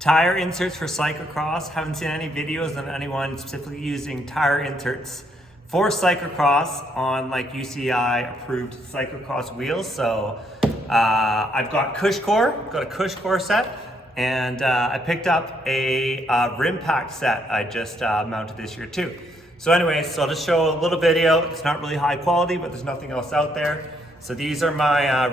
Tire inserts for cyclocross. Haven't seen any videos of anyone specifically using tire inserts for cyclocross on like UCI approved cyclocross wheels. So I've got Cushcore, got a Cushcore set, and I picked up a Rimpact set I just mounted this year too. So anyways, so I'll just show a little video. It's not really high quality, but there's nothing else out there. So these are my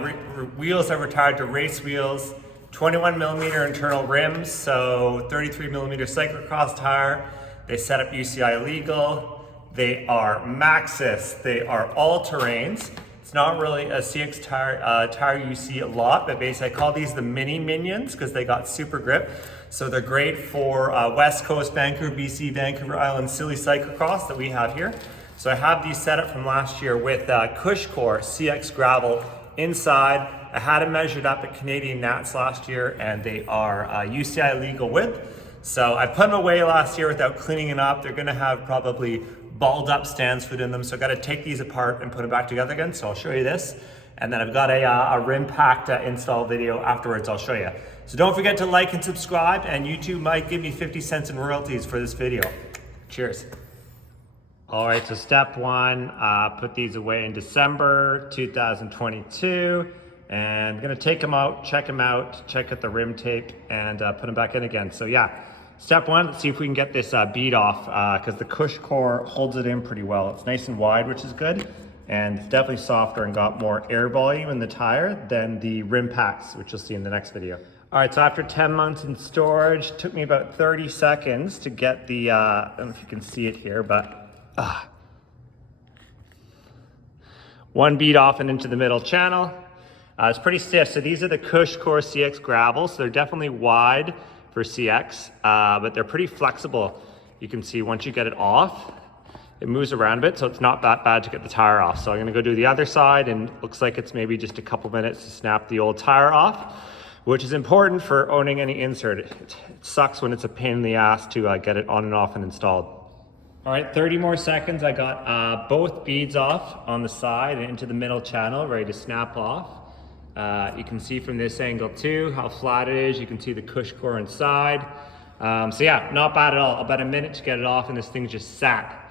wheels I retired to race wheels. 21 millimeter internal rims, so 33 millimeter cyclocross tire. They set up UCI legal. They are Maxxis. They are All Terranes. It's not really a CX tire you see a lot, but basically I call these the mini minions because they got super grip. So they're great for West Coast, Vancouver, BC, Vancouver Island, silly cyclocross that we have here. So I have these set up from last year with Cushcore CX gravel inside. I had them measured up at Canadian Nats last year, and they are UCI legal width. So I put them away last year without cleaning it up. They're gonna have probably balled up Stans foot in them. So I gotta take these apart and put them back together again. So I'll show you this. And then I've got a Rimpact install video afterwards I'll show you. So don't forget to like and subscribe, and YouTube might give me 50 cents in royalties for this video. Cheers. All right, so step one, put these away in December 2022. And I'm gonna take them out, check out the rim tape, and put them back in again. So yeah, step one, let's see if we can get this bead off, because the Cushcore holds it in pretty well. It's nice and wide, which is good, and it's definitely softer and got more air volume in the tire than the Rimpacts, which you'll see in the next video. All right, so after 10 months in storage, it took me about 30 seconds to get the, I don't know if you can see it here, but one bead off and into the middle channel. It's pretty stiff. So these are the Cushcore CX gravel. So they're definitely wide for CX, but they're pretty flexible. You can see once you get it off, it moves around a bit, so it's not that bad to get the tire off. So I'm gonna go do the other side, and looks like it's maybe just a couple minutes to snap the old tire off, which is important for owning any insert. It sucks when it's a pain in the ass to get it on and off and installed. All right, 30 more seconds. I got both beads off on the side and into the middle channel, ready to snap off. You can see from this angle too how flat it is. You can see the Cushcore inside. So yeah, not bad at all. About a minute to get it off, and this thing just sat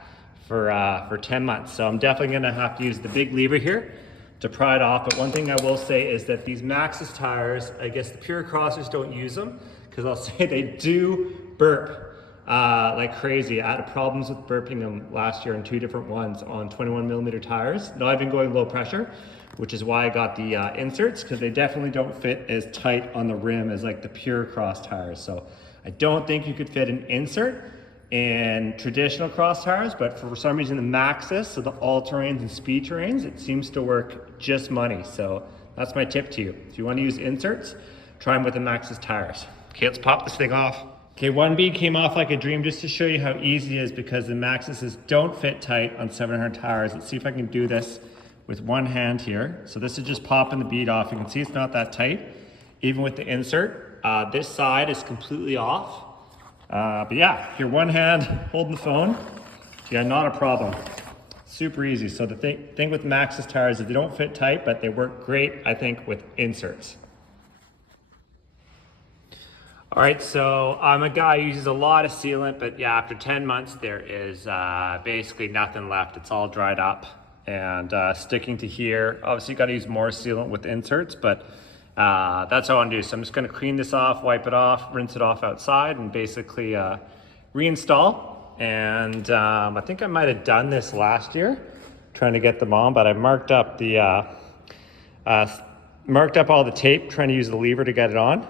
for 10 months. So I'm definitely gonna have to use the big lever here to pry it off. But one thing I will say is that these Maxxis tires, I guess the pure crossers don't use them, because I'll say they do burp like crazy. I had problems with burping them last year in 2 different ones on 21 millimeter tires. Now I've been going low pressure, which is why I got the inserts, because they definitely don't fit as tight on the rim as like the pure cross tires. So I don't think you could fit an insert in traditional cross tires, but for some reason the Maxxis, so the All Terranes and Speed Terranes, it seems to work just money. So that's my tip to you. If you want to use inserts, try them with the Maxxis tires. Okay, let's pop this thing off. Okay, one bead came off like a dream, just to show you how easy it is, because the Maxxis don't fit tight on 700 tires. Let's see if I can do this with one hand here. So this is just popping the bead off. You can see it's not that tight, even with the insert. This side is completely off. But yeah, here, one hand holding the phone, yeah, not a problem. Super easy. So the thing with Maxxis tires is they don't fit tight, but they work great, I think, with inserts. All right, so I'm a guy who uses a lot of sealant, but yeah, after 10 months, there is basically nothing left. It's all dried up and sticking to here. Obviously, you gotta use more sealant with inserts, but that's all I'm gonna do. So I'm just gonna clean this off, wipe it off, rinse it off outside, and basically reinstall. And I think I might have done this last year, trying to get them on, but I marked up all the tape, trying to use the lever to get it on.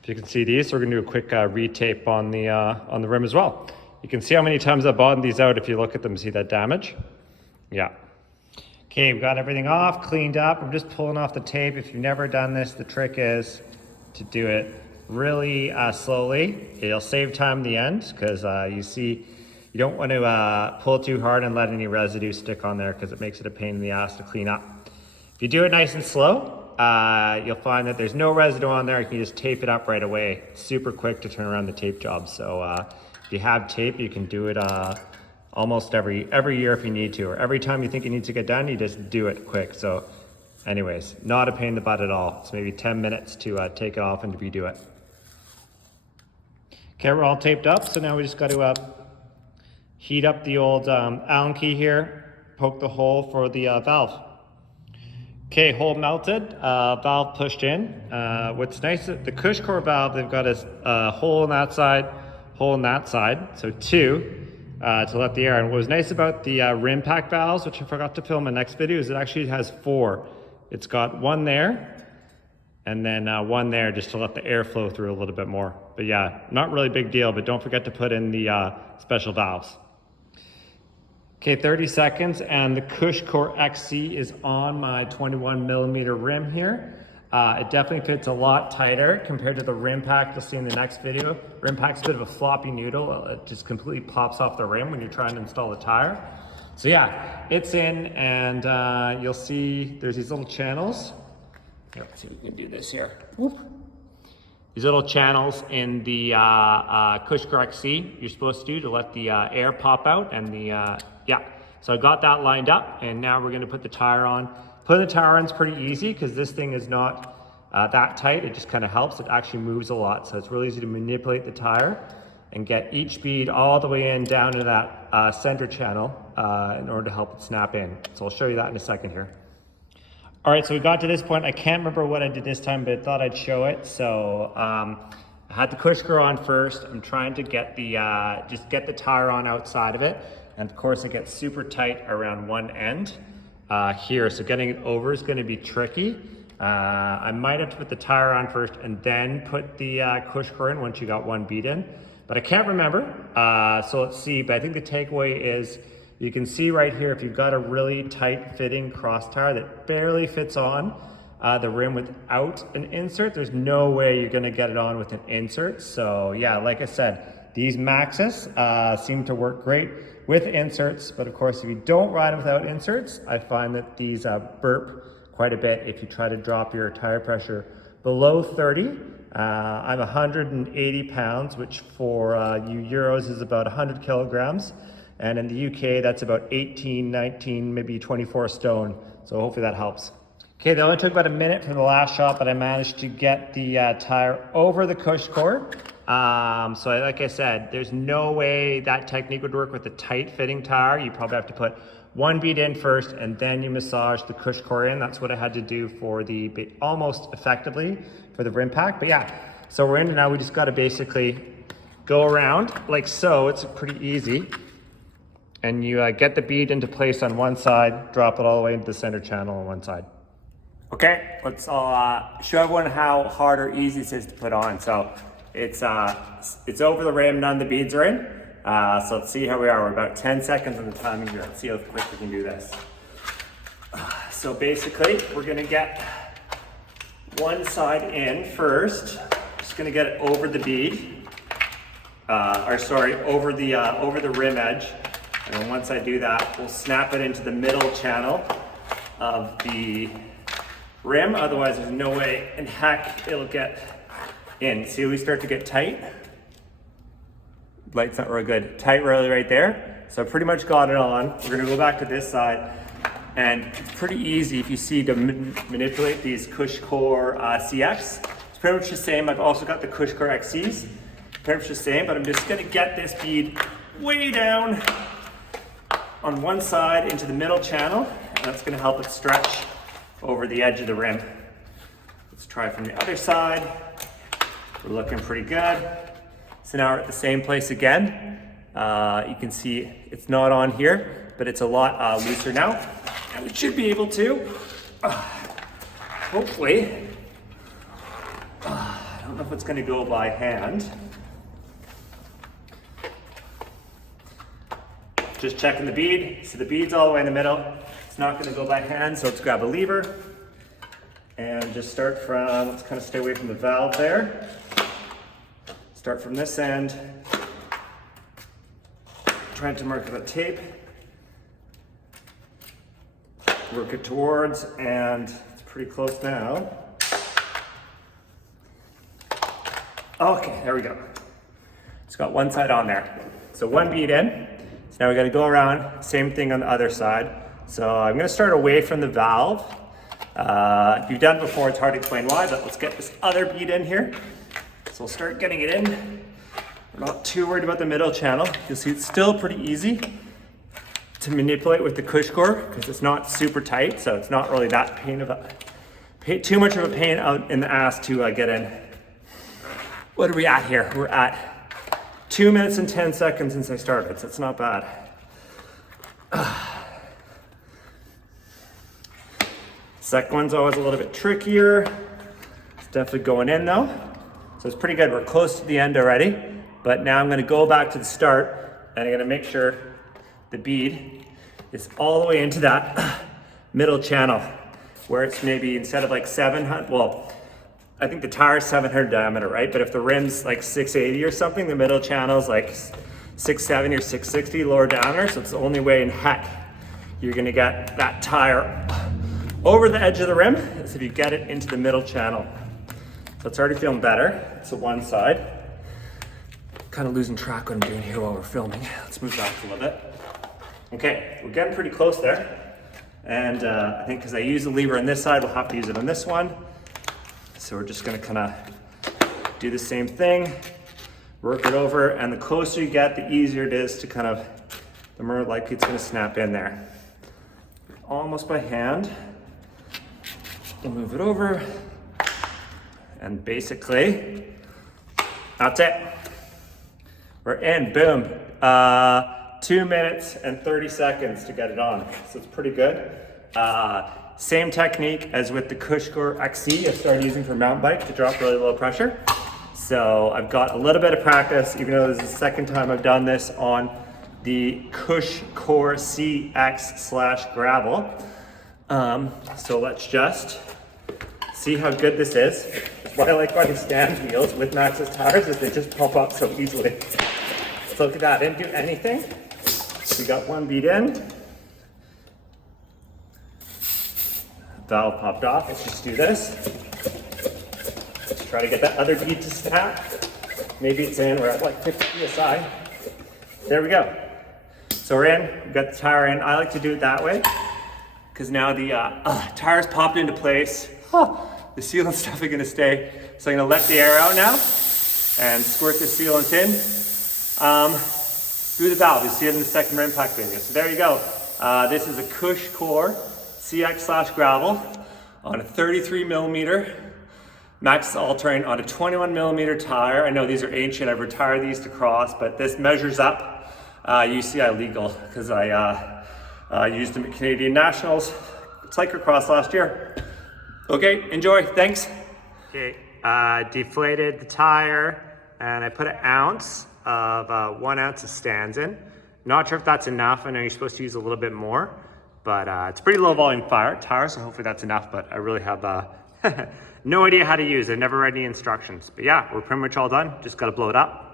If you can see these, so we're gonna do a quick retape on the rim as well. You can see how many times I've bottomed these out if you look at them, see that damage? Yeah. Okay, we've got everything off, cleaned up. I'm just pulling off the tape. If you've never done this, the trick is to do it really slowly. It'll save time in the end, because you see, you don't want to pull too hard and let any residue stick on there, because it makes it a pain in the ass to clean up. If you do it nice and slow, you'll find that there's no residue on there. You can just tape it up right away. It's super quick to turn around the tape job. So if you have tape, you can do it almost every year if you need to, or every time you think it needs to get done, you just do it quick. So anyways, not a pain in the butt at all. It's maybe 10 minutes to take it off and to redo it. Okay, we're all taped up, so now we just got to heat up the old Allen key here, poke the hole for the valve. Okay, hole melted, valve pushed in. What's nice, the Cushcore valve, they've got a hole on that side, hole on that side, so two to let the air in. What was nice about the Rimpact valves, which I forgot to film in the next video, is it actually has four. It's got one there, and then one there just to let the air flow through a little bit more. But yeah, not really big deal, but don't forget to put in the special valves. Okay, 30 seconds, and the Cushcore XC is on my 21mm rim here. It definitely fits a lot tighter compared to the Rimpact you'll see in the next video. Rimpact's a bit of a floppy noodle. It just completely pops off the rim when you're trying to install the tire. So yeah, it's in, and you'll see there's these little channels. Let's see if we can do this here. Whoop. These little channels in the Cushcore XC you're supposed to do to let the air pop out, and the yeah. So I got that lined up, and now we're going to put the tire on. Putting the tire on is pretty easy because this thing is not that tight. It just kind of helps. It actually moves a lot, so it's really easy to manipulate the tire and get each bead all the way in down to that center channel in order to help it snap in. So I'll show you that in a second here. All right, so we got to this point. I can't remember what I did this time, but I thought I'd show it. So I had the Cushcore on first. I'm trying to get the just get the tire on outside of it, and of course it gets super tight around one end here. So getting it over is going to be tricky. I might have to put the tire on first and then put the Cushcore in once you got one bead in, but I can't remember. So let's see. But I think the takeaway is, you can see right here, if you've got a really tight fitting cross tire that barely fits on the rim without an insert, there's no way you're gonna get it on with an insert. So yeah, like I said, these Maxxis seem to work great with inserts, but of course, if you don't ride them without inserts, I find that these burp quite a bit if you try to drop your tire pressure below 30. I'm 180 pounds, which for you Euros is about 100 kilograms. And in the UK, that's about 18, 19, maybe 24 stone. So hopefully that helps. Okay, that only took about a minute from the last shot, but I managed to get the tire over the Cushcore. So like I said, there's no way that technique would work with a tight fitting tire. You probably have to put one bead in first, and then you massage the Cushcore in. That's what I had to do for the, almost effectively for the Rimpact. But yeah, so we're in, and now we just gotta basically go around like so. It's pretty easy. And you get the bead into place on one side, drop it all the way into the center channel on one side. Okay, let's show everyone how hard or easy this is to put on. So it's over the rim, none of the beads are in. So let's see how we are. We're about 10 seconds on the timing here. Let's see how quick we can do this. So basically, we're gonna get one side in first. Just gonna get it over the bead, over the rim edge. And then once I do that, we'll snap it into the middle channel of the rim. Otherwise, there's no way in heck it'll get in. See, we start to get tight. Light's not real good. Tight really right there. So I pretty much got it on. We're gonna go back to this side. And it's pretty easy, if you see, to manipulate these Cushcore CX. It's pretty much the same. I've also got the Cushcore XCs. Pretty much the same, but I'm just gonna get this bead way down on one side into the middle channel, and that's going to help it stretch over the edge of the rim. Let's try from the other side. We're looking pretty good. So now we're at the same place again. You can see it's not on here, but it's a lot looser now. And we should be able to, hopefully, I don't know if it's going to go by hand. Just checking the bead. So the bead's all the way in the middle. It's not gonna go by hand, so let's grab a lever and just start from, let's kind of stay away from the valve there. Start from this end. Trying to mark the tape. Work it towards, and it's pretty close now. Okay, there we go. It's got one side on there. So one bead in. Now we got to go around, same thing on the other side. So I'm going to start away from the valve. If you've done it before, it's hard to explain why, but let's get this other bead in here. So we'll start getting it in I'm not too worried about the middle channel. You'll see it's still pretty easy to manipulate with the Cushcore because it's not super tight, so it's not really that too much of a pain out in the ass to get in. What are we at here? We're at 2 minutes and 10 seconds since I started, so it's not bad. Second one's always a little bit trickier. It's definitely going in though. So it's pretty good. We're close to the end already, but now I'm gonna go back to the start and I'm gonna make sure the bead is all the way into that middle channel where it's maybe instead of like 700, well, I think the tire is 700 diameter, right? But if the rim's like 680 or something, the middle channel is like 670 or 660 lower diameter. So it's the only way in heck you're gonna get that tire over the edge of the rim is if you get it into the middle channel. So it's already feeling better. It's the one side. Kind of losing track what I'm doing here while we're filming. Let's move back a little bit. Okay, we're getting pretty close there. And I think because I use the lever on this side, we'll have to use it on this one. So we're just gonna kind of do the same thing, work it over, and the closer you get, the easier it is to kind of, the more likely it's gonna snap in there. Almost by hand. We'll move it over, and basically, that's it. We're in, boom. 2 minutes and 30 seconds to get it on, so it's pretty good. Same technique as with the Cushcore XC I started using for mountain bike to drop really low pressure. So I've got a little bit of practice, even though this is the second time I've done this on the Cushcore CX /gravel. So let's just see how good this is. What I like about the Stans wheels with Maxxis tires is they just pump up so easily. So look at that, didn't do anything. We got one bead in. Valve popped off. Let's just do this. Let's try to get that other bead to snap. Maybe it's in. We're at like 50 psi. There we go. So we're in. We've got the tire in. I like to do it that way because now the tire's popped into place. The sealant's definitely going to stay. So I'm going to let the air out now and squirt the sealant in through the valve. You'll see it in the second Rimpact video. So there you go. This is a Cushcore CX /gravel on a 33 millimeter Maxxis All Terrane on a 21 millimeter tire. I know these are ancient. I've retired these to cross, but this measures up UCI legal because I used them at Canadian Nationals Cyclocross last year. Okay, enjoy. Thanks. Okay, deflated the tire and I put an ounce of 1 ounce of Stans in. Not sure if that's enough. I know you're supposed to use a little bit more. But it's pretty low volume tire, so hopefully that's enough. But I really have no idea how to use it. Never read any instructions. But yeah, we're pretty much all done. Just got to blow it up.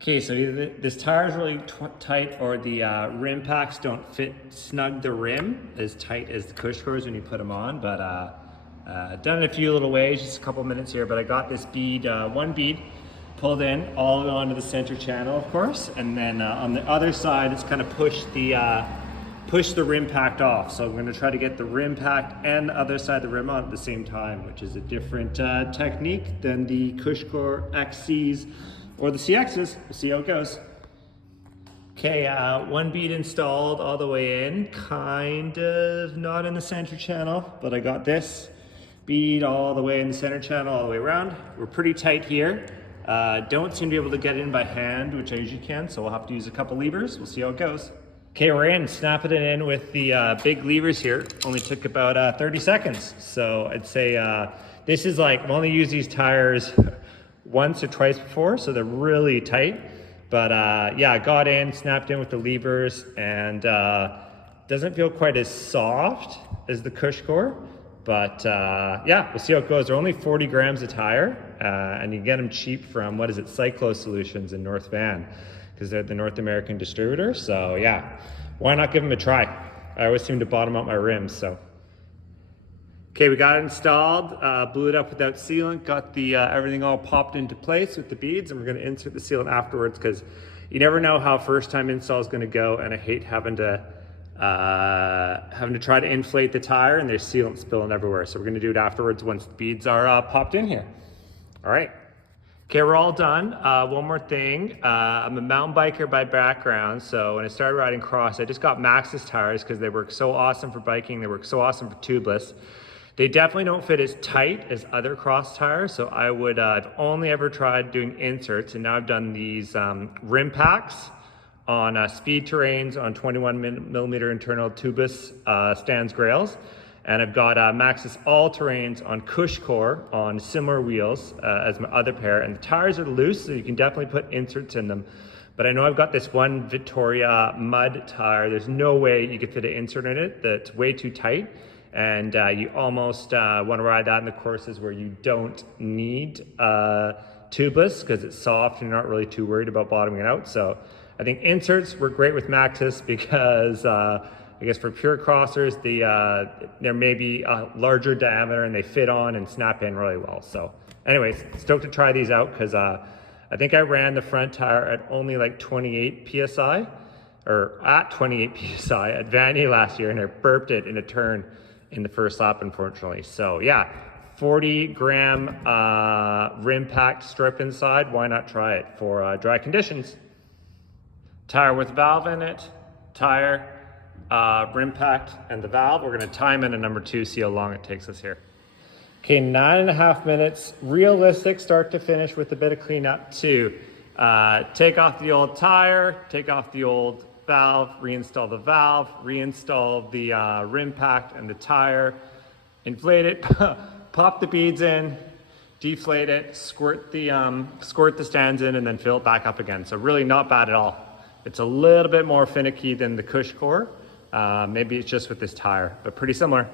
Okay, so either this tire is really tight or the rim packs don't fit snug the rim as tight as the Cushcores when you put them on. But done it a few little ways, just a couple minutes here. But I got this bead, one bead, pulled in all onto the center channel, of course, and then on the other side, it's kind of push the rim pack off. So I'm going to try to get the rim pack and the other side of the rim on at the same time, which is a different technique than the Cushcore XCs or the CXs. We'll see how it goes. Okay, one bead installed all the way in, kind of not in the center channel, but I got this bead all the way in the center channel, all the way around. We're pretty tight here. Don't seem to be able to get in by hand, which I usually can, so we'll have to use a couple levers. We'll see how it goes. Okay, we're in, snapping it in with the big levers here. Only took about 30 seconds. So I'd say this is like, I've only used these tires once or twice before, so they're really tight. But yeah, I got in, snapped in with the levers, and doesn't feel quite as soft as the Cushcore. But yeah, we'll see how it goes. They're only 40 grams a tire, and you can get them cheap from, what is it, Cyclo Solutions in North Van, because they're the North American distributor. So yeah, why not give them a try? I always seem to bottom out my rims, so. Okay, we got it installed, blew it up without sealant, got the everything all popped into place with the beads, and we're gonna insert the sealant afterwards because you never know how first time install is gonna go, and I hate having to having to try to inflate the tire, and there's sealant spilling everywhere. So we're gonna do it afterwards once the beads are popped in here. All right. Okay, we're all done. One more thing. I'm a mountain biker by background, so when I started riding cross, I just got Maxxis tires because they work so awesome for biking. They work so awesome for tubeless. They definitely don't fit as tight as other cross tires, so I've only ever tried doing inserts, and now I've done these Rimpacts on Speed Terranes on 21mm internal tubeless Stans Grails. And I've got Maxxis All Terranes on Cushcore on similar wheels as my other pair. And the tires are loose, so you can definitely put inserts in them. But I know I've got this one Victoria mud tire. There's no way you could fit an insert in it. That's way too tight. And you almost want to ride that in the courses where you don't need tubeless because it's soft and you're not really too worried about bottoming it out. So I think inserts work great with Maxxis because I guess for pure crossers, there may be a larger diameter and they fit on and snap in really well. So anyways, stoked to try these out because I think I ran the front tire at only like 28 PSI or at 28 PSI at Vanny last year, and I burped it in a turn in the first lap, unfortunately. So yeah, 40 gram Rimpact strip inside. Why not try it for dry conditions? Tire with valve in it, tire, Rimpact, and the valve. We're going to time in a number 2, see how long it takes us here. Okay, 9.5 minutes, realistic start to finish with a bit of cleanup too. Take off the old tire, take off the old valve, reinstall the valve, reinstall the Rimpact and the tire, inflate it, pop the beads in, deflate it, squirt the Stans in, and then fill it back up again. So really not bad at all. It's a little bit more finicky than the Cushcore. Maybe it's just with this tire, but pretty similar.